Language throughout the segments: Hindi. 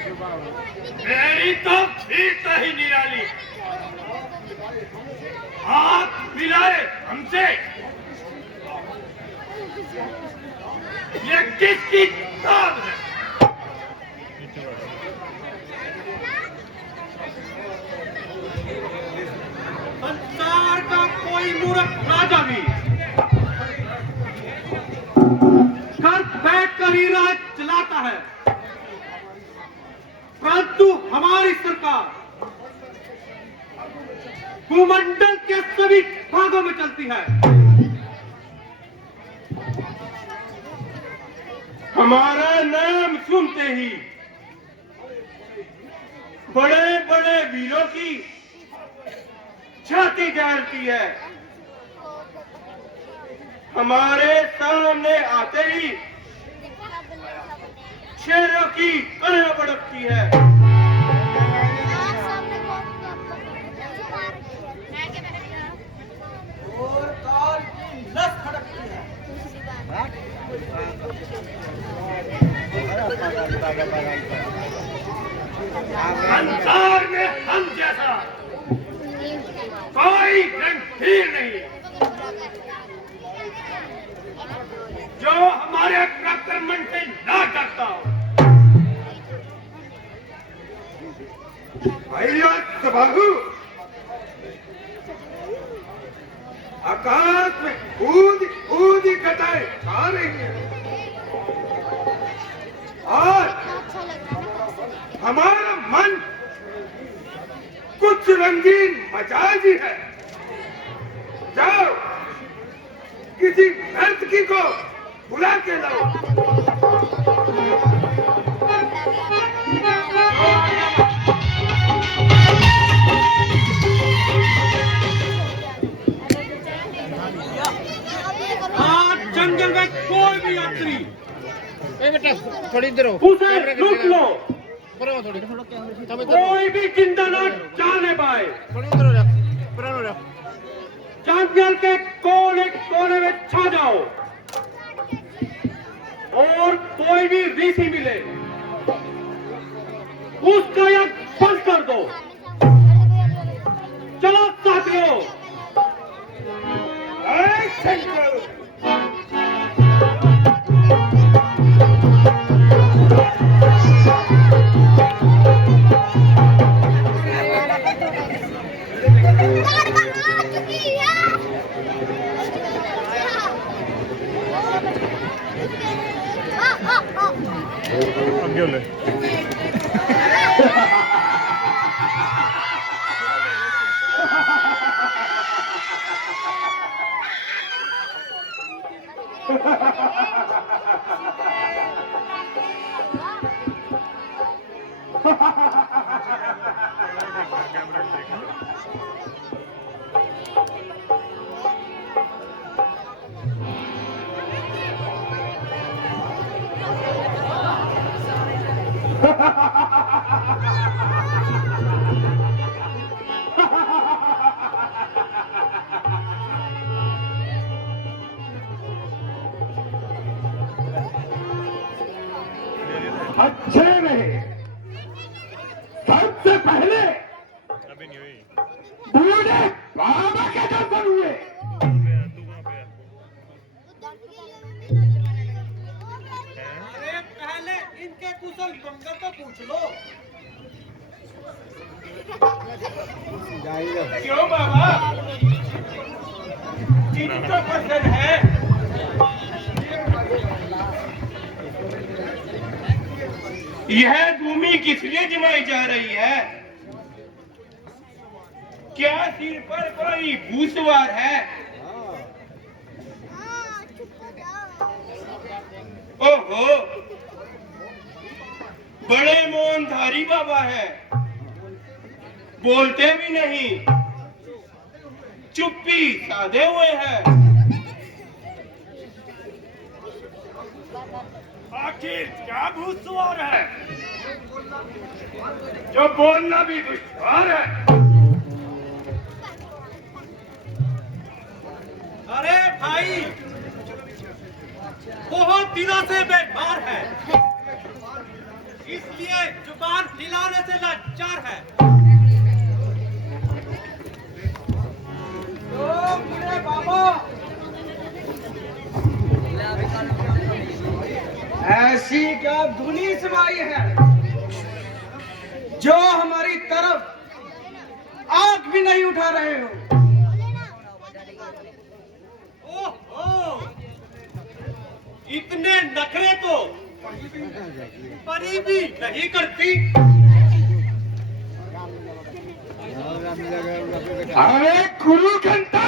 मेरी तो वीरता ही निराली। हाथ मिलाए हमसे, ये किसकी ताब है? संसार का कोई मूर्ख राजा भी घर बैठकर ही राज चलाता है, परंतु हमारी सरकार भूमंडल के सभी भागों में चलती है। हमारा नाम सुनते ही बड़े बड़े वीरों की छाती जालती है, हमारे सामने आते ही शेरों की कलह भड़कती है। और काल की नस खड़कती है। संसार में हम जैसा कोई रणधीर नहीं जो हमारे आक्रमण से ना डरता हो। बाहु आकाश में कूद कूद घटाए खा रही है और हमारा मन कुछ रंगीन मजाजी है। जाओ किसी नर्तकी को बुला के लाओ। आज जंगल में कोई भी यात्री बेटा थोड़ी इधर हो, उसे लूट लो, कोई भी जिंदा न जाने पाए। जंगल के कोने कोने में छा जाओ और कोई भी ऋषि मिले उसका यज्ञ बंद कर दो। चलो साथियों, अच्छे नहीं, सबसे पहले बूढ़े बाबा के दर्शन हुए। अरे पहले इनके कुशल मंगल तो पूछ लो। क्यों बाबा, चिंता पसंद है? यह भूमि किस लिए जमाई जा रही है? क्या सिर पर कोई भूसवार है? ओहो, बड़े मौनधारी बाबा है, बोलते भी नहीं, चुप्पी साधे हुए हैं। आखिर क्या भूसवार है जो बोलना भी दुश्वार है? अरे भाई, बहुत दिनों से बेकार है, इसलिए जुबान हिलाने से लाचार है। तो बूढ़े बाबा, ऐसी क्या धुनी समाई है जो हमारी तरफ आंख भी नहीं उठा रहे हो? ओहो, इतने नखरे तो परी भी नहीं करती। अरे गुरु घंटा,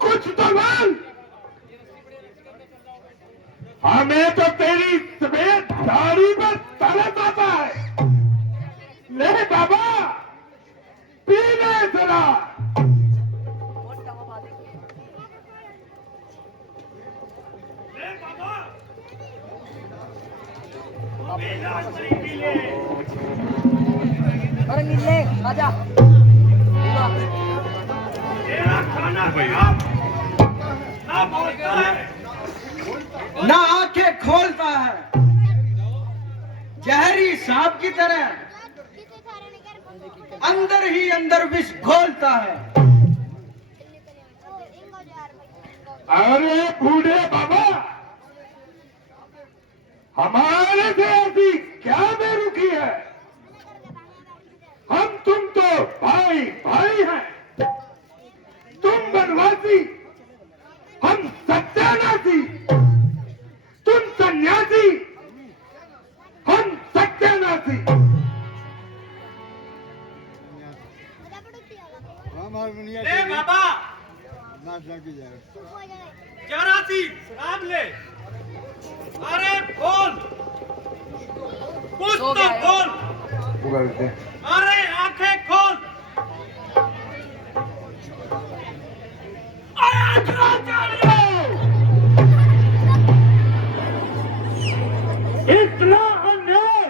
कुछ तो बोल। हमें तो तेरी सफेद दाढ़ी पर तरस आता है। ले बाबा, पी ले जरा। ले बाबा, मेरा पी ले। अरे नीले आजा। तेरा खाना भैया ना बोलता है ना आंखें खोलता है, जहरी सांप की तरह अंदर ही अंदर विष घोलता है। अरे बूढ़े बाबा, हमारे से ऐसी क्या बेरुखी है? हम तुम तो भाई भाई हैं। तुम बनवासी, हम सत्यानाशी। तुम सन्यासी, हम सत्यानाशी। ले बाबा, जरा सी शराब ले। अरे बोल, कुछ तो बोल। अरे आंखें खोल। इतना अन्याय,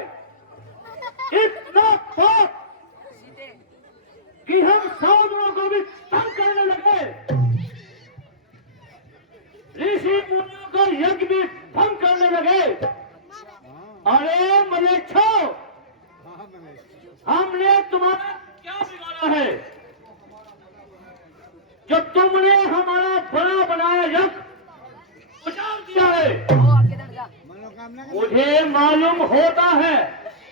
इतना पाप कि हम साधुओं को भी तंग करने लगे। ऋषि मुनियों का यज्ञ भी भंग करने लगे। अरे मलेच्छो, हमने तुम्हारा क्या बिगाड़ा है जो तुमने हमारा बड़ा बनाया यज्ञ उजाड़ दिया है? ओ आगे बढ़ जा। मुझे मालूम होता है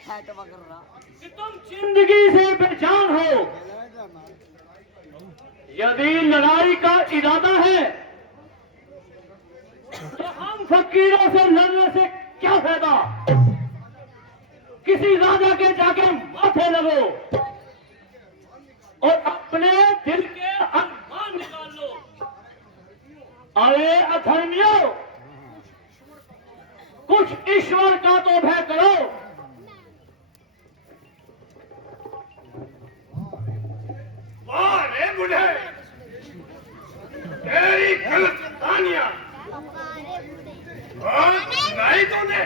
है तो कर रहा। कि तुम जिंदगी से बेजान हो। यदि लड़ाई का इरादा है तो हम फकीरों से लड़ने से क्या फायदा? किसी राजा के जाके माथे लगो और अपने दिल के अरमान निकाल लो। अरे अधर्मियों, कुछ ईश्वर का तो भय करो। अरे बुढ़े, तेरी गलत कहानियां और नहीं तूने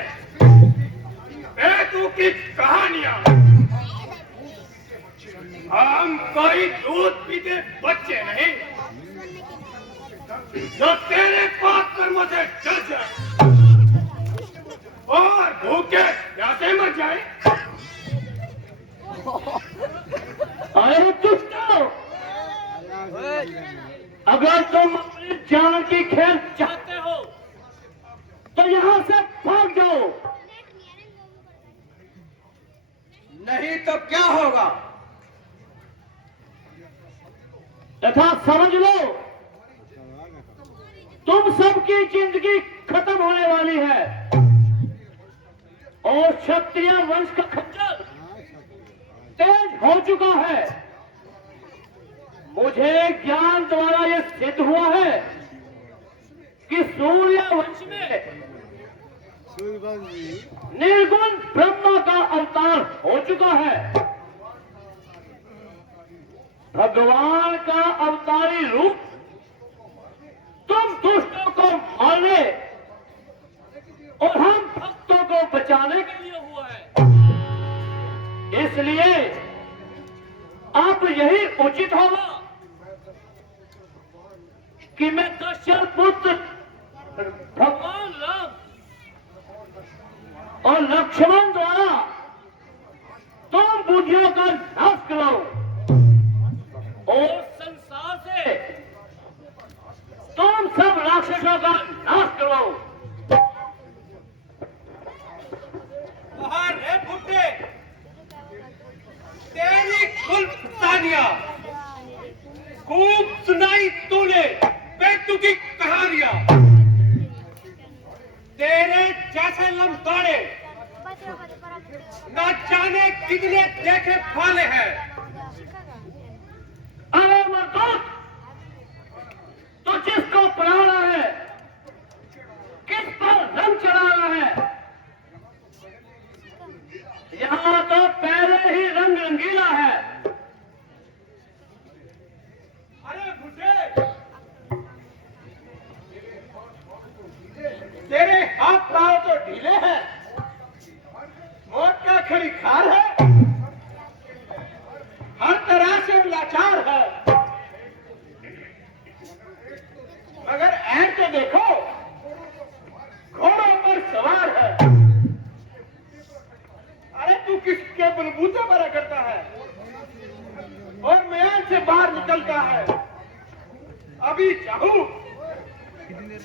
बेतू की कहानियां। हम कोई दूध पीते बच्चे नहीं जो तेरे पाप कर्मों से डर जाए और भूखे प्यासे मर जाए। अरे दुष्टों, अगर तुम अपनी जान की खेल चाहते हो तो यहां से भाग जाओ, नहीं तो क्या होगा? तथा समझ लो, तुम सबकी जिंदगी खत्म होने वाली है और क्षत्रिय वंश का खच्चर तेज हो चुका है। मुझे ज्ञान द्वारा यह सिद्ध हुआ है कि सूर्य वंश में निर्गुण ब्रह्मा का अवतार हो चुका है। भगवान का अवतारी रूप तुम दुष्टों को मारने और हम भक्तों को बचाने के लिए हुआ है। इसलिए अब यही उचित होगा कि मैं दशरथ पुत्र भगवान राम और लक्ष्मण द्वारा तुम बुद्धियों का नाश कराओ और संसार से तुम सब राक्षसों का नाश करवाओ। बाहर रे भुट्टे, तेरी कुल तानिया खूब सुनाई तूने बेतुकी कहानियां। तेरे जैसे लम्बाड़े न जाने कितने देखे फाले हैं। अरे मरदूत, तो जिसको पढ़ाना है, किस पर रंग चढ़ाना है, यहाँ तो पहले ही रंग रंगीला है। अरे भुट्टे, तेरे हाथ पांव तो ढीले हैं, मौत का खड़ी खार है, हर तरह से लाचार है, मगर ऐन तो देखो घोड़ों पर सवार है। अरे तू किसके बलबूते पर करता है और मैदान से बाहर निकलता है। अभी चाहूं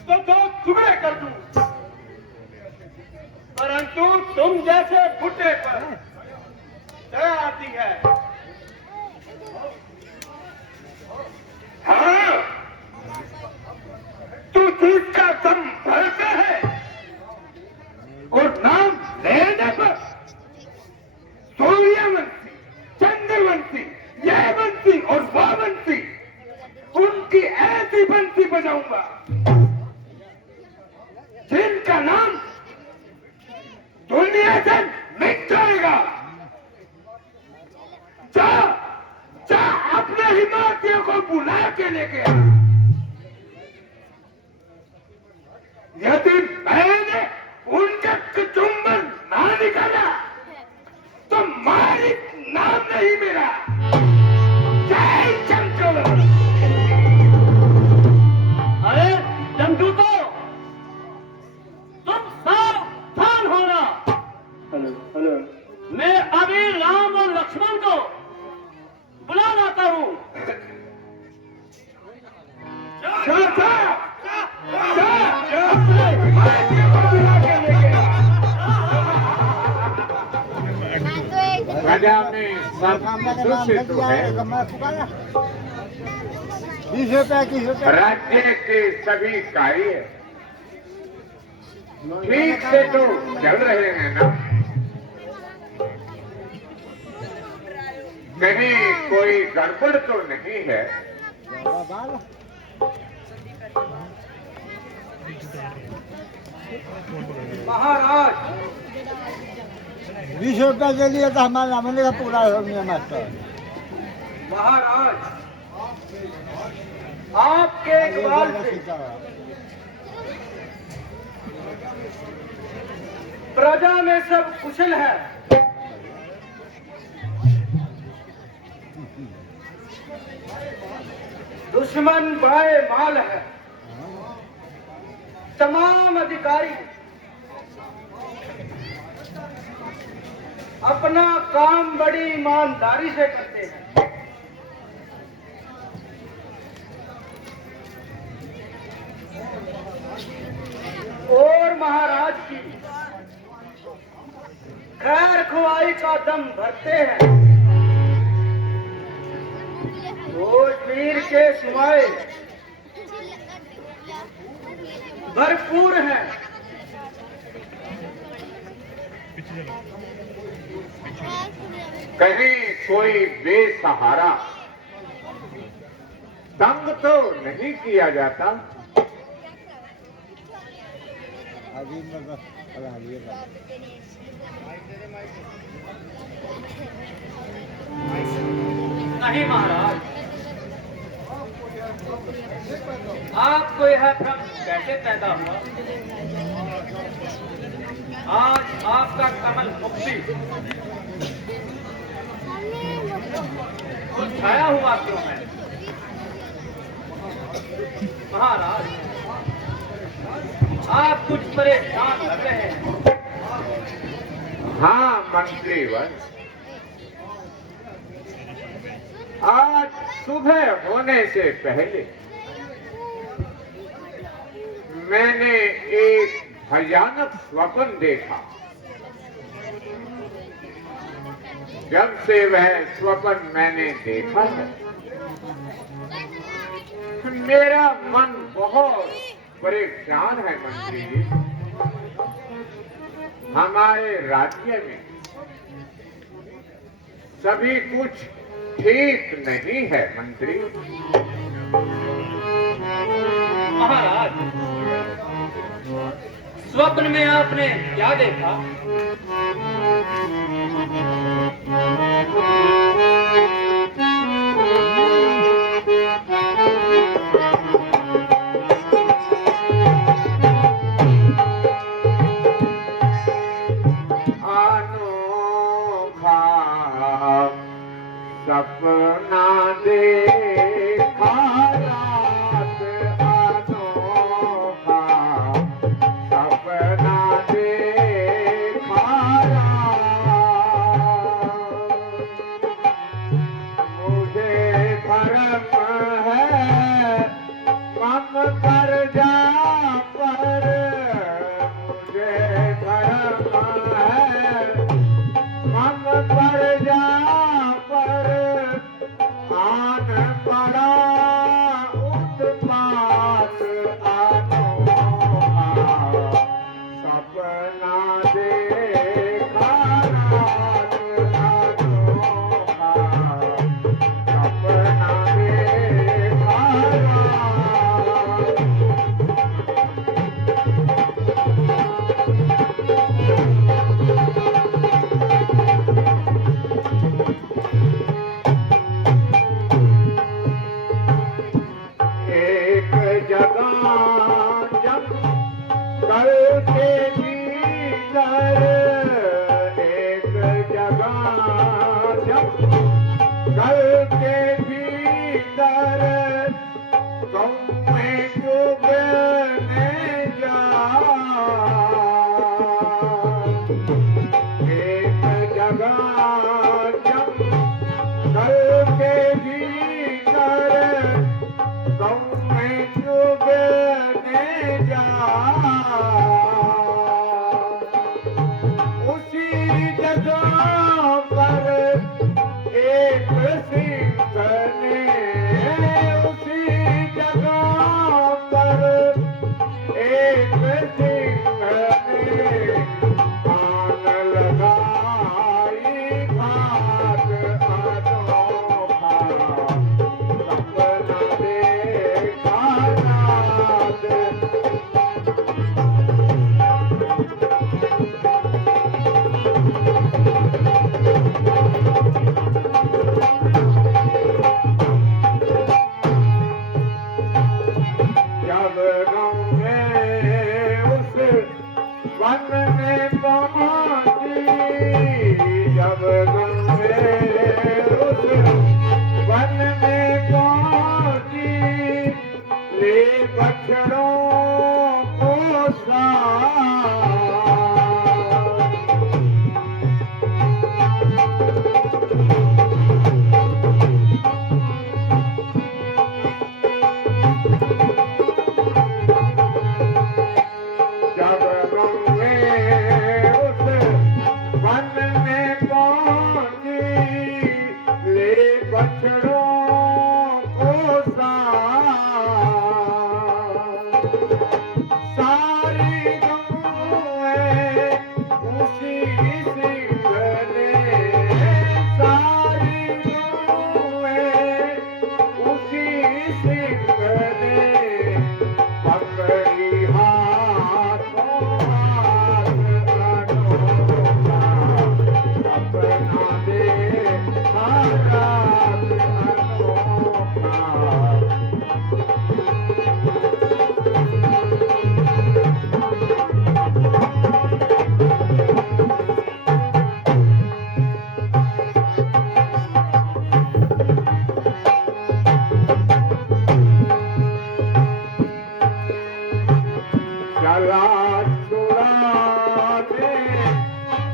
तो दो टुकड़े कर दूं, परंतु तुम जैसे भुट्टे पर दया आती है। हाँ, तू जिसका दम भरता है और नाम लेने पर सूर्यवंशी, चंद्रवंशी, जयवंशी और वावंशी उनकी ऐसी बंसी बजाऊंगा जिनका नाम दुनिया से मिट जाएगा। जा जा अपने हिमालतियों को बुला के लेके आ। यदि मैंने उनका चुंबन ना निकाला तो मालिक नाम नहीं मेरा। जय शंकर। अरे जमदूतो, तुम सावधान होना। हेलो, मैं अभी राम और लक्ष्मण को बुला लाता हूँ। राजा ने सब दूषित है। 20 रुपया की राज्य के सभी कार्य ठीक से तो चल रहे हैं ना? कहीं कोई गड़बड़ तो नहीं है? महाराज 20 रुपया के लिए तो हमारा हमने का पूरा हो गया मास्टर। महाराज, आपके इकबाल से प्रजा में सब कुशल है। दुश्मन बाए माल है। तमाम अधिकारी अपना काम बड़ी ईमानदारी से करते हैं। और महाराज की खैर खुआई का दम भरते हैं। वीर के सुमाए भरपूर हैं। कहीं कोई बेसहारा तंग तो नहीं किया जाता? अभी मैं बस बना लिया। नहीं महाराज, आपको यह भ्रम कैसे पैदा हुआ? आज आपका कमल मुक्ति छाया हुआ क्यों है? महाराज, आप कुछ परेशान लग रहे हैं। मंत्रीवन, आज सुबह होने से पहले मैंने एक भयानक स्वप्न देखा। जब से वह स्वप्न मैंने देखा है, मेरा मन बहुत परेशान है मंत्री जी। हमारे राज्य में सभी कुछ ठीक नहीं है मंत्री। महाराज, स्वप्न में आपने क्या देखा? अनोखा सपना देखा रात, अनोखा सपना देखा रात।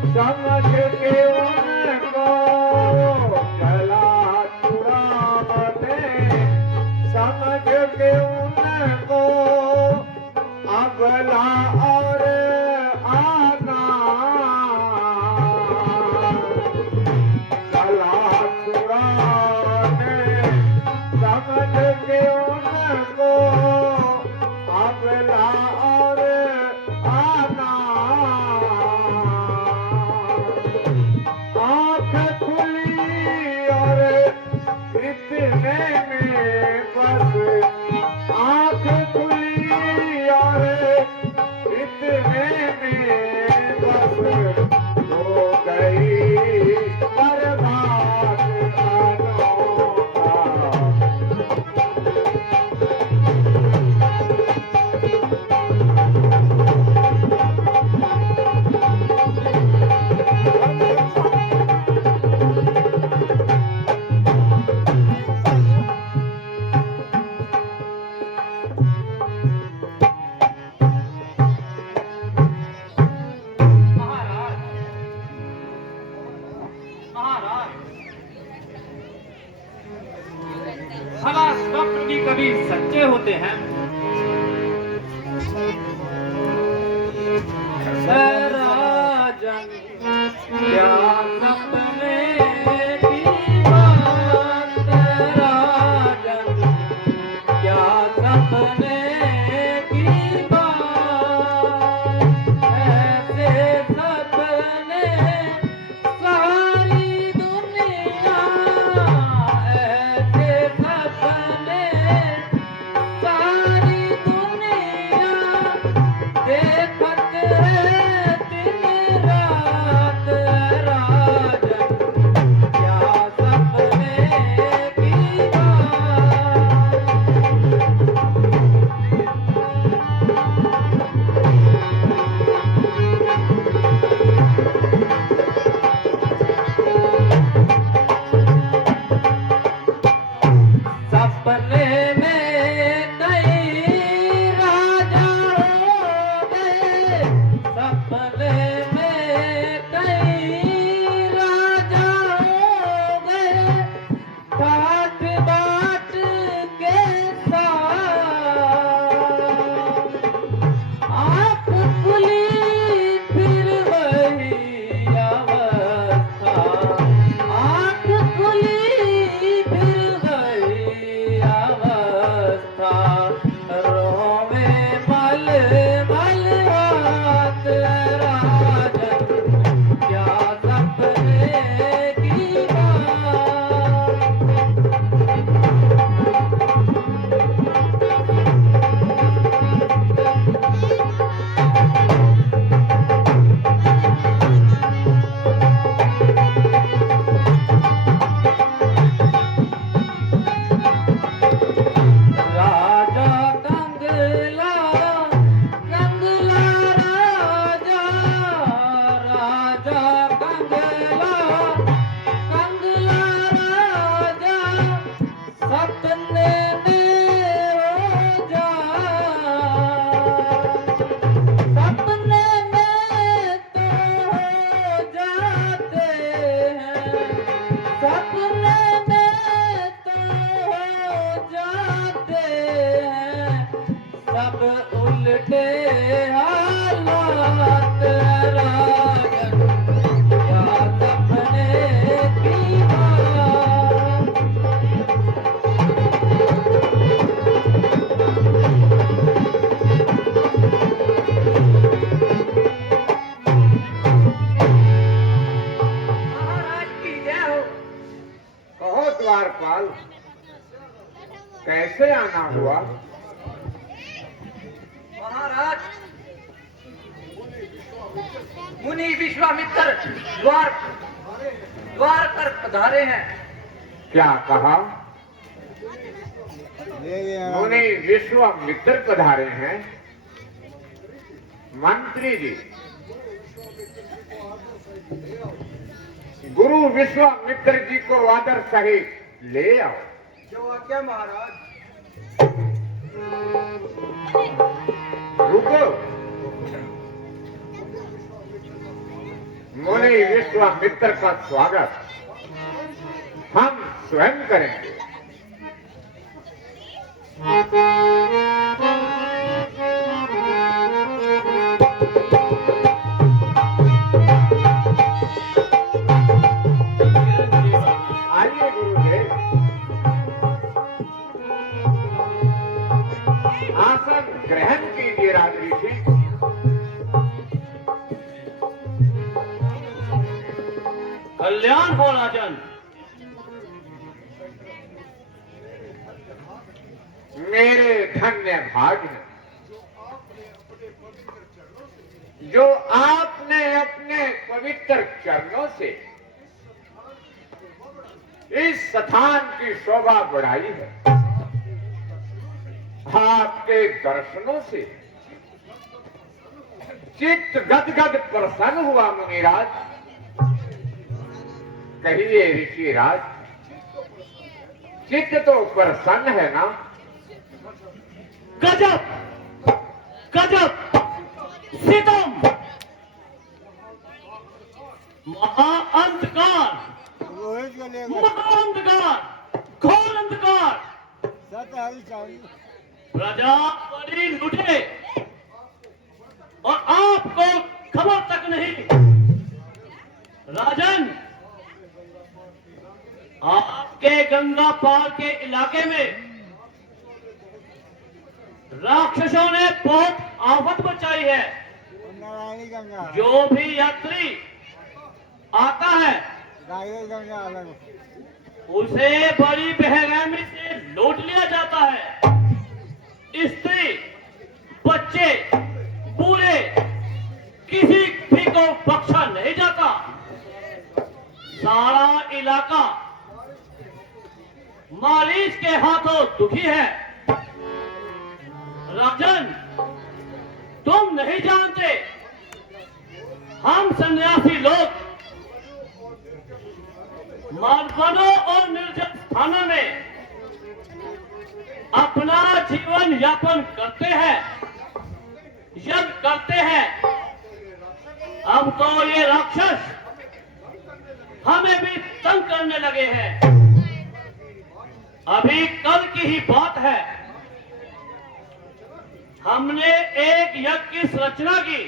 समझ के उनको चला छुड़ाने, समझ के उनको अगला और आना, चला छुड़ाने, समझ के उनको अगला और आना। आँख खुली और इतने में बस, आँख खुली और इतने में बस हो गई बर्बाद अनोखा। महाराज, महाराज, भला स्वप्न भी कभी सच्चे होते हैं। राजन क्या सपने की बात, राजन क्या सपने की बात, ऐसे सपने सारी दुनिया, ऐसे सपने सारी दुनिया देखत है दिन रात, राजन क्या सपने की बात। सपने में कई राजा हो गए, सपने में कई राजा हो गए, बाट बाट के साथ। आँख खुली फिर वही अवस्था, आँख खुली फिर वही अवस्था, रोवे मल मल हाथ, राजन क्या सपने की बात। राजा कंगला, कंगला राजा, राजा कंगला, कंगला राजा, सपने में हो जा, सपने में तो हो जाते हैं, सपने में तो हो जाते हैं, सब उल्टे हालात, राजन क्या सपने की बात। महाराज की जय हो। कहो द्वारपाल, कैसे आना हुआ? महाराज, मुनि विश्वामित्र द्वार द्वार पर पधारे हैं। क्या कहा? ले गया मुनि विश्वामित्र पधारे हैं। मंत्री जी, गुरु विश्वामित्र जी को आदर सहित ले आओ। जो आज्ञा महाराज। रुको। मुनि कोई विश्वामित्र का स्वागत हम स्वयं करेंगे। आइए गुरुदेव, आसन ग्रहण कीजिए राजऋषि। कल्याण हो राजन। मेरे धन्य भाग हैं जो आपने अपने पवित्र चरणों से इस स्थान की शोभा बढ़ाई है। आपके दर्शनों से चित्त गदगद प्रसन्न हुआ मुनिराज। कहिए ऋषिराज, चित्त तो प्रसन्न है ना? गजब गजब सितम, महाअंधकार, रोहित को लेकर महाअंधकार, घोर अंधकार, सत्य हरी चाहिए। प्रजा बड़ी लुटे और आपको खबर तक नहीं। राजन, आपके गंगा पार के इलाके में राक्षसों ने बहुत आफत मचाई है। नारायणी गंगा, जो भी यात्री आता है गायत्री गंगा अलग। उसे बड़ी बेरहमी से लूट लिया जाता है। स्त्री, बच्चे, बूढ़े, किसी भी को बख्शा नहीं जाता। सारा इलाका मारीच के हाथों दुखी है। राजन, तुम नहीं जानते, हम सन्यासी लोग मार्गों और निर्जन स्थानों में अपना जीवन यापन करते हैं, यज्ञ करते हैं। अब तो ये राक्षस हमें भी तंग करने लगे हैं। अभी कल की ही बात है, हमने एक यज्ञ की रचना की,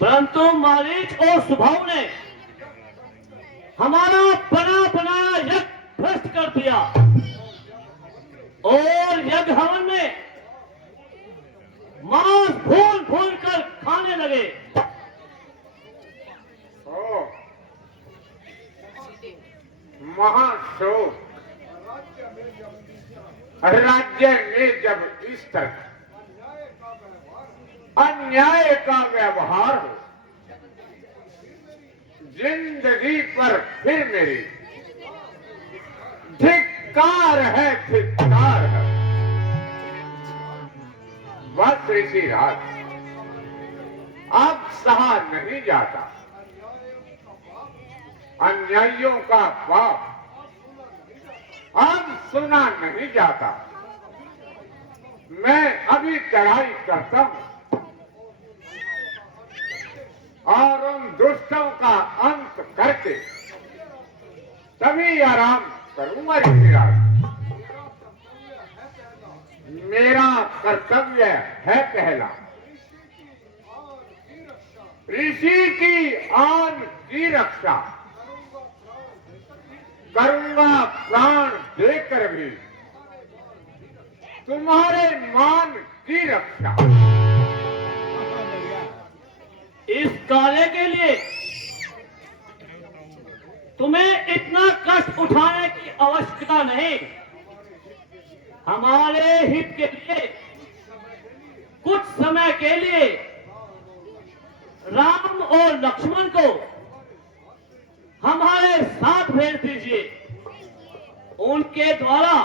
परंतु मारीच और सुभाव ने हमारा बना बनाया यज्ञ भ्रष्ट कर दिया और यज्ञ हवन में मांस भून भून कर खाने लगे। ओ, महाशोक। राज्य में जब इस तरह अन्याय का व्यवहार हो, जिंदगी पर फिर मेरी धिक्कार है, धिक्कार है। बस ऋषिराज, अब सहा नहीं जाता। अन्यायियों का पाप अब सुना नहीं जाता। मैं अभी चढ़ाई करता हूं और उन दुष्टों का अंत करके तभी आराम करूंगा ऋषिराज। मेरा कर्तव्य है पहला, ऋषि की आन की रक्षा करूंगा, प्राण देकर भी तुम्हारे मान की रक्षा। इस कार्य के लिए तुम्हें इतना कष्ट उठाने की आवश्यकता नहीं। हमारे हित के लिए कुछ समय के लिए राम और लक्ष्मण को हमारे साथ भेज दीजिए। उनके द्वारा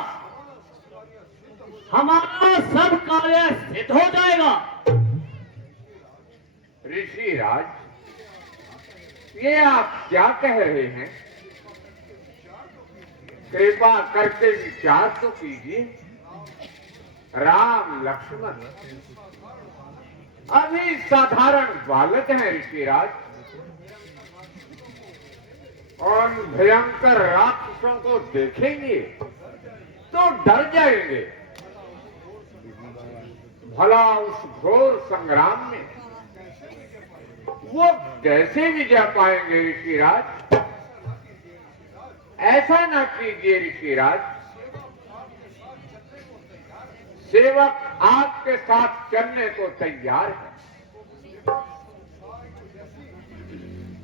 हमारा सब कार्य सिद्ध हो जाएगा। ऋषिराज, ये आप क्या कह रहे हैं? कृपा करके विचार तो कीजिए। राम लक्ष्मण अभी साधारण बालक हैं ऋषिराज। उन भयंकर राक्षसों को देखेंगे तो डर जाएंगे। भला उस घोर संग्राम में वो कैसे विजय पाएंगे ऋषिराज? ऐसा ना कीजिए ऋषिराज, सेवक आपके साथ चलने को तैयार है।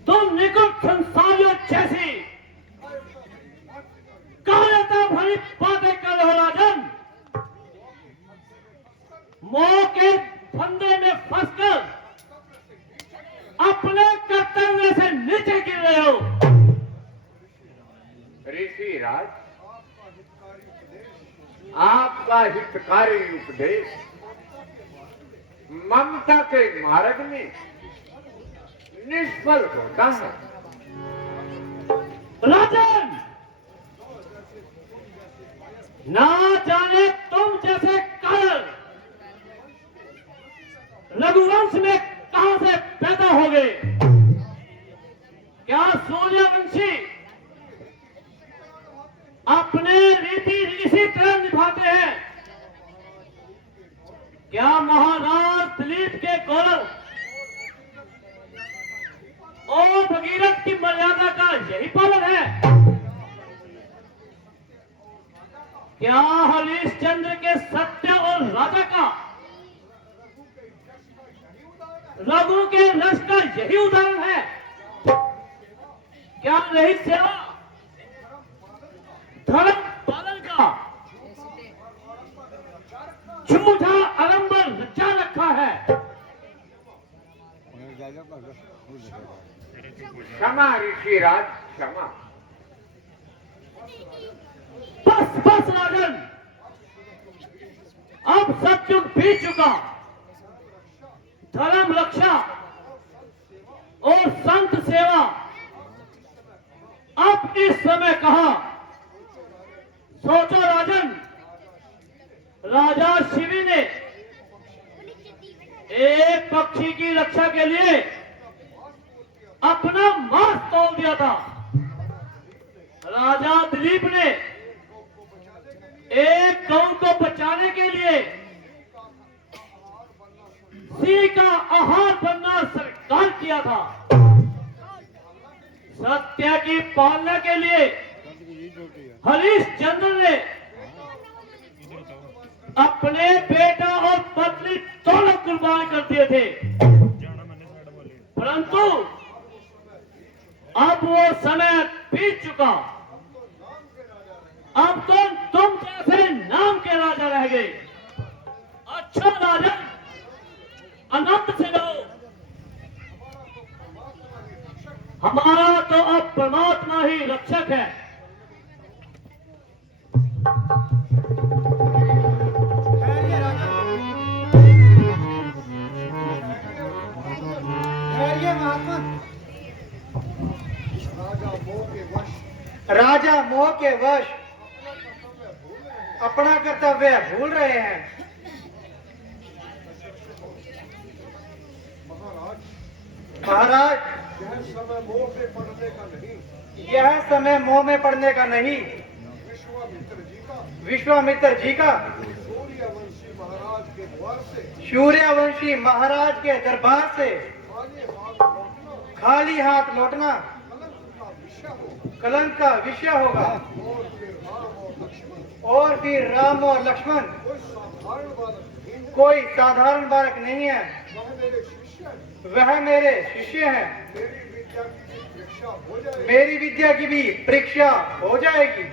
तुम निकट संसारियों जैसी कायरता भरी बातें कर रहे हो राजन। मोह के फंदे में फंसकर अपने कर्तव्य से नीचे गिर रहे हो। ऋषिराज, आपका हितकारी उपदेश ममता के मार्ग में निष्फल होता है। राजन, ना जाने तुम जैसे कायर रघुवंश में कहां से पैदा हो गए। क्या सूर्यवंशी अपने रीति इसी तरह निभाते हैं? क्या महाराज दिलीप के गौरव और भगीरथ की मर्यादा का यही पालन है? क्या हरीशचंद्र के सत्य और राजा का, रघु के रस का यही उदाहरण है? क्या रही सेवा धर्म पालन का झूठा आलंबर रचा रखा है? क्षमा ऋषिराज, क्षमा। बस बस राजन, अब सब युग बीत चुका। धर्म रक्षा और संत सेवा अब इस समय कहा? सोचो राजन, राजा शिवी ने एक पक्षी की रक्षा के लिए अपना मांस तोड़ दिया था। राजा दिलीप ने एक गौ को बचाने के लिए सिंह का आहार बनना स्वीकार किया था। सत्य की पालना के लिए हरीशचंद्र ने अपने बेटा और पत्नी दोनों कुर्बान कर दिए थे। परंतु अब वो समय बीत चुका। अब तो तुम जैसे नाम के राजा रह गए। अच्छा राजन, अनंत से लो। हमारा तो अब परमात्मा ही रक्षक है। राजा मोह के वश अपना कर्तव्य भूल रहे हैं। महाराज, यह समय मोह में पड़ने का नहीं, यह समय मोह में पड़ने का नहीं। विश्वामित्र जी का विश्वामित्र जी का सूर्यवंशी महाराज के द्वार से, सूर्यवंशी महाराज के दरबार से खाली हाथ लौटना कलंक का विषय होगा। और फिर राम और लक्ष्मण कोई साधारण बालक नहीं है। वह मेरे शिष्य हैं। मेरी विद्या की भी परीक्षा हो जाएगी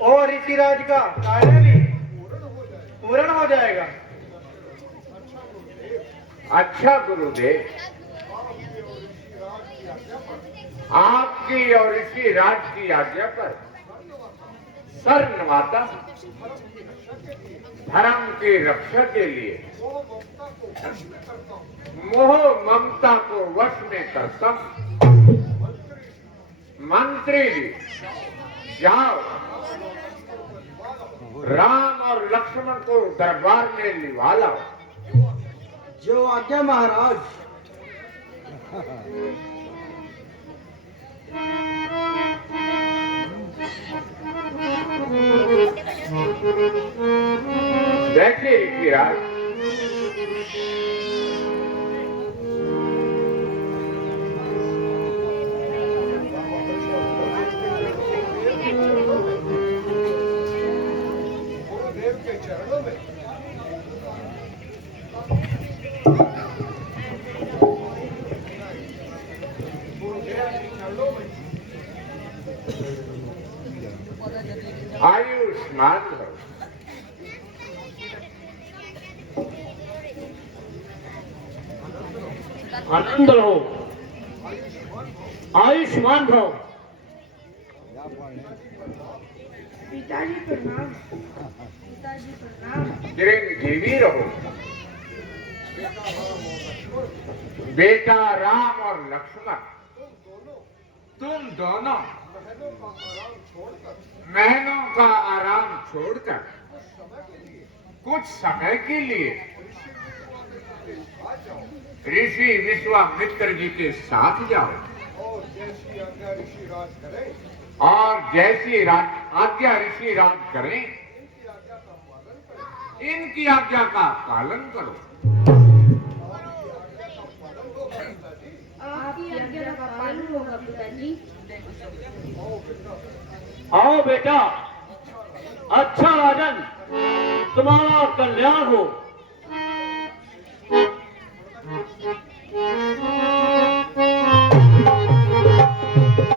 और ऋषिराज का कार्य भी पूर्ण हो जाएगा। अच्छा गुरुदेव, आपकी और ऋषिराज की आज्ञा पर सर नवाता धर्म की रक्षा के लिए मोह ममता को वश में करता हूं। मंत्री जी, जाओ राम और लक्ष्मण को दरबार में लिवा लाओ। जो आज्ञा महाराज। विराज। गुरुदेव के चरणों में आयुष्मान भव। आनंद रहो, आयुष्मान भव। पिताजी प्रणाम। पिताजी प्रणाम। चिरंजीवी रहो। बेटा राम और लक्ष्मण, तुम दोनों महलों का आराम छोड़कर कुछ समय के लिए ऋषि विश्वामित्र जी के साथ जाओ और जैसी आज्ञा ऋषि राज करें और जैसी आज्ञा ऋषि राज करें इनकी आज्ञा का पालन करो। आपकी आज्ञा का पालन होगा पिताजी। आओ बेटा, अच्छा राजन, तुम्हारा कल्याण हो।